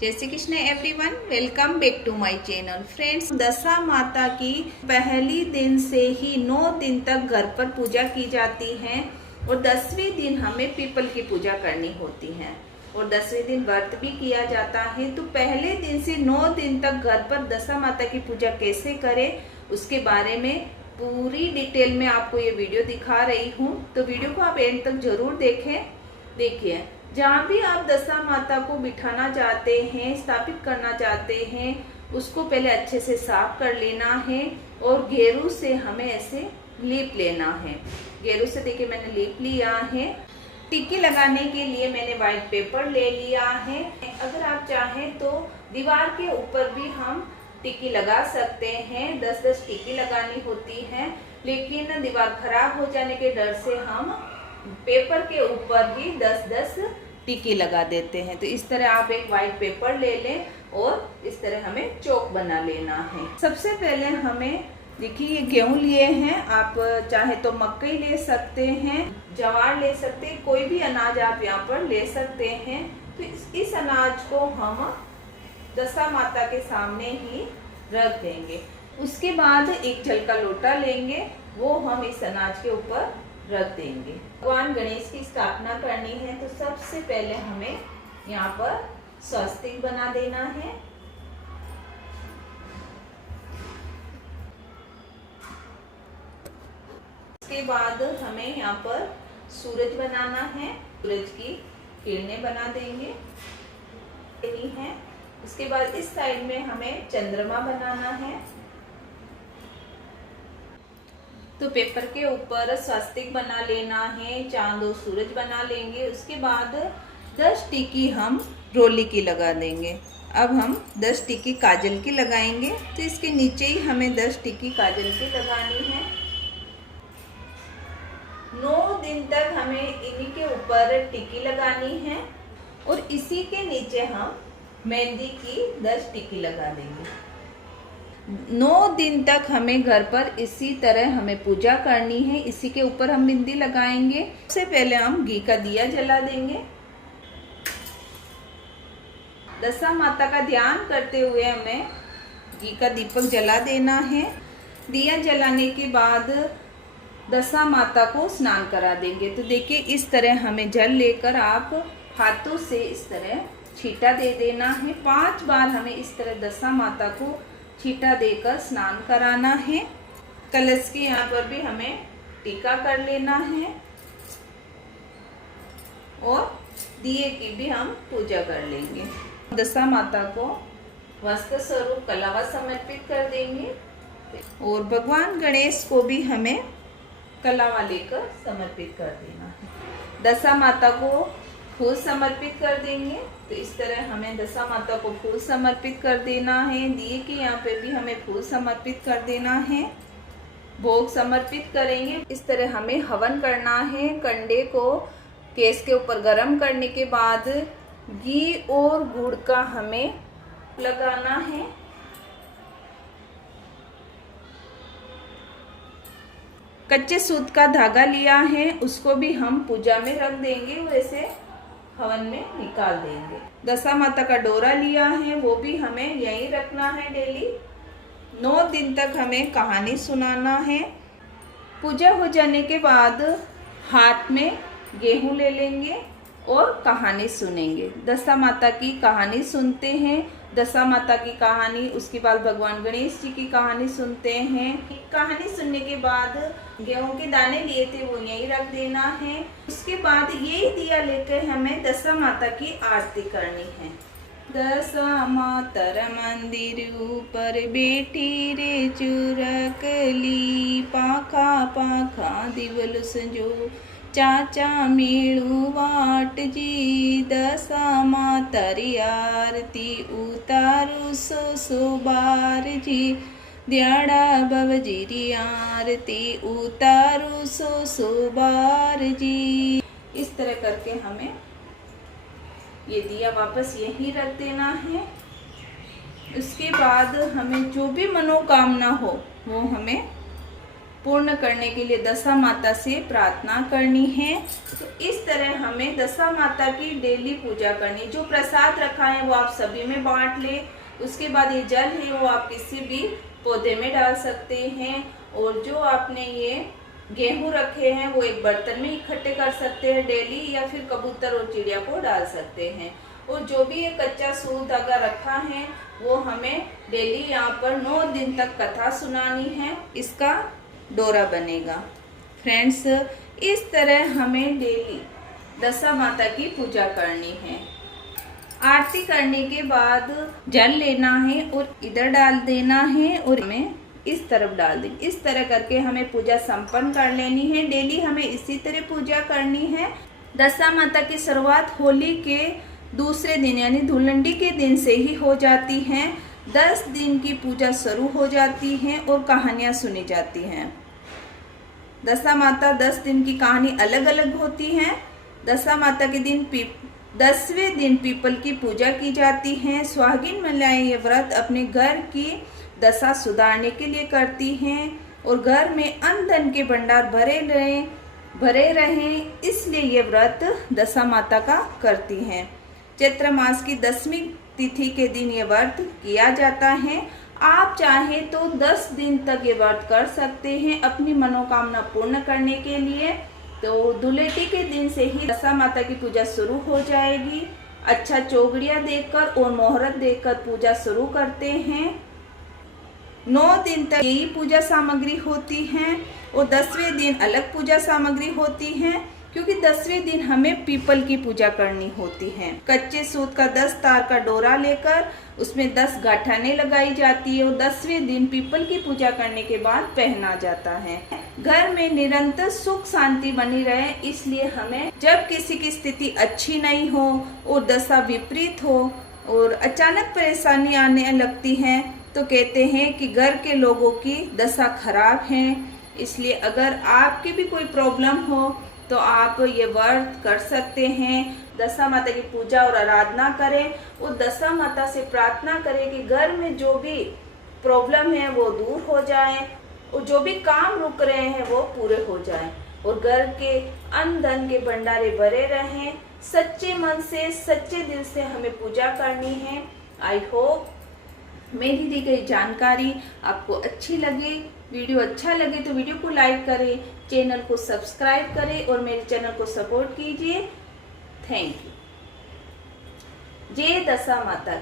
जय Shri Krishna everyone, welcome back to my channel. Friends, Dasha Mata की पहली दिन से ही 9 दिन तक घर पर पूजा की जाती है और 10वें दिन हमें पीपल की पूजा करनी होती है और 10वें दिन व्रत भी किया जाता है। तो पहले दिन से 9 दिन तक घर पर दशा माता की पूजा कैसे करें उसके बारे में पूरी डिटेल में आपको ये वीडियो दिखा रही हूँ। तो वीडियो को आप एंड तक जरूर देखें। देखिए, जहाँ भी आप दशा माता को बिठाना चाहते हैं, स्थापित करना चाहते हैं, उसको पहले अच्छे से साफ कर लेना है और गेरू से हमें ऐसे लीप लेना है। गेरू से देखिए मैंने लीप लिया है। टिक्की लगाने के लिए मैंने व्हाइट पेपर ले लिया है। अगर आप चाहें तो दीवार के ऊपर भी हम टिक्की लगा सकते हैं। 10-10 टिक्की लगानी होती है, लेकिन दीवार खराब हो जाने के डर से हम पेपर के ऊपर ही 10-10 टिक्की लगा देते हैं। तो इस तरह आप एक व्हाइट पेपर ले लें और इस तरह हमें चौक बना लेना है। सबसे पहले हमें देखिए ये गेहूं लिए हैं, आप चाहे तो मकई ले सकते हैं, ज्वार ले सकते हैं, कोई भी अनाज आप यहाँ पर ले सकते हैं। तो इस अनाज को हम दशा माता के सामने ही रख देंगे। उसके बाद एक जल का लोटा लेंगे, वो हम इस अनाज के ऊपर रख देंगे। भगवान गणेश की स्थापना करनी है तो सबसे पहले हमें यहाँ पर स्वस्तिक बना देना है। इसके बाद हमें यहाँ पर सूरज बनाना है, सूरज की किरणें बना देंगे है। उसके बाद इस साइड में हमें चंद्रमा बनाना है। तो पेपर के ऊपर स्वस्तिक बना लेना है, चांद और सूरज बना लेंगे। उसके बाद 10 टिक्की हम रोली की लगा देंगे। अब हम 10 टिक्की काजल की लगाएंगे। तो इसके नीचे ही हमें 10 टिक्की काजल की लगानी है। 9 दिन तक हमें इन्हीं के ऊपर टिक्की लगानी है और इसी के नीचे हम मेहंदी की 10 टिक्की लगा देंगे। 9 दिन तक हमें घर पर इसी तरह हमें पूजा करनी है। इसी के ऊपर हम मेहंदी लगाएंगे। सबसे पहले हम घी का दिया जला देंगे। दशा माता का ध्यान करते हुए हमें घी का दीपक जला देना है। दिया जलाने के बाद दशा माता को स्नान करा देंगे। तो देखिए इस तरह हमें जल लेकर आप हाथों से इस तरह छींटा दे देना है। 5 बार हमें इस तरह दशा माता को छींटा देकर स्नान कराना है। कलश के यहाँ पर भी हमें टीका कर लेना है और दिए की भी हम पूजा कर लेंगे। दशा माता को वस्त्र स्वरूप कलावा समर्पित कर देंगे और भगवान गणेश को भी हमें कलावा लेकर समर्पित कर देना है। दशा माता को फूल समर्पित कर देंगे। तो इस तरह हमें दशा माता को फूल समर्पित कर देना है। दिए के यहाँ पे भी हमें फूल समर्पित कर देना है। भोग समर्पित करेंगे। इस तरह हमें हवन करना है। कंडे को गैस के ऊपर गर्म करने के बाद घी और गुड़ का हमें लगाना है। कच्चे सूत का धागा लिया है, उसको भी हम पूजा में रख देंगे और ऐसे हवन में निकाल देंगे। दशा माता का डोरा लिया है, वो भी हमें यहीं रखना है डेली। 9 दिन तक हमें कहानी सुनाना है। पूजा हो जाने के बाद हाथ में गेहूं ले लेंगे और कहानी सुनेंगे। दशा माता की कहानी सुनते हैं। दशा माता की कहानी, उसके बाद भगवान गणेश जी की कहानी सुनते हैं। कहानी सुनने के बाद गेहूं के दाने लिए थे वो यहीं रख देना है। उसके बाद यही दिया लेकर हमें दशा माता की आरती करनी है। दशा मातर मंदिर ऊपर बैठी रे चुरकली, पाखा पाखा दिवल संजो चाचा मेळू वाट जी। दशा मातारी आरती उतारू सो बार जी, द्याड़ा बवजीरी आरती उतारू सो बार जी। इस तरह करके हमें ये दिया वापस यहीं रख देना है। उसके बाद हमें जो भी मनोकामना हो वो हमें पूर्ण करने के लिए दशा माता से प्रार्थना करनी है। तो इस तरह हमें दशा माता की डेली पूजा करनी। जो प्रसाद रखा है वो आप सभी में बांट ले। उसके बाद ये जल है वो आप किसी भी पौधे में डाल सकते हैं, और जो आपने ये गेहूं रखे हैं वो एक बर्तन में इकट्ठे कर सकते हैं डेली, या फिर कबूतर और चिड़िया को डाल सकते हैं। और जो भी ये कच्चा सूत धागा रखा है वो हमें डेली यहाँ पर 9 दिन तक कथा सुनानी है, इसका डोरा बनेगा। फ्रेंड्स, इस तरह हमें डेली दशा माता की पूजा करनी है। आरती करने के बाद जल लेना है और इधर डाल देना है और हमें इस तरफ डाल दें। इस तरह करके हमें पूजा संपन्न कर लेनी है। डेली हमें इसी तरह पूजा करनी है। दशा माता की शुरुआत होली के दूसरे दिन यानी धुलंडी के दिन से ही हो जाती है। 10 दिन की पूजा शुरू हो जाती है और कहानियां सुनी जाती हैं। दशा माता 10 दिन की कहानी अलग अलग होती है। दशा माता के दिन 10वें दिन पीपल की पूजा की जाती है। सुहागिन महिलाएं ये व्रत अपने घर की दशा सुधारने के लिए करती हैं और घर में अन्न धन के भंडार भरे रहें, इसलिए ये व्रत दशा माता का करती हैं। चैत्र मास की 10वीं तिथि के दिन ये व्रत किया जाता है। आप चाहें तो 10 दिन तक ये व्रत कर सकते हैं अपनी मनोकामना पूर्ण करने के लिए। तो धुलेटी के दिन से ही दशा माता की पूजा शुरू हो जाएगी। अच्छा चौगड़िया देकर और मुहूर्त देखकर पूजा शुरू करते हैं। 9 दिन तक यही पूजा सामग्री होती है और 10वें दिन अलग पूजा सामग्री होती है, क्योंकि 10वें दिन हमें पीपल की पूजा करनी होती है। कच्चे सूत का 10 तार का डोरा लेकर उसमें 10 गांठनें लगाई जाती है और 10वें दिन पीपल की पूजा करने के बाद पहना जाता है। घर में निरंतर सुख शांति बनी रहे, इसलिए हमें जब किसी की स्थिति अच्छी नहीं हो और दशा विपरीत हो और अचानक परेशानी आने लगती है तो कहते हैं कि घर के लोगों की दशा खराब है। इसलिए अगर आपकी भी कोई प्रॉब्लम हो तो आप ये व्रत कर सकते हैं। दशा माता की पूजा और आराधना करें और दशा माता से प्रार्थना करें कि घर में जो भी प्रॉब्लम है वो दूर हो जाए और जो भी काम रुक रहे हैं वो पूरे हो जाएं और घर के अन्न धन के भंडारे भरे रहें। सच्चे मन से सच्चे दिल से हमें पूजा करनी है। आई होप मेरी दी गई जानकारी आपको अच्छी लगे। वीडियो अच्छा लगे तो वीडियो को लाइक करें, चैनल को सब्सक्राइब करें और मेरे चैनल को सपोर्ट कीजिए। Thank you. जय दशा माता।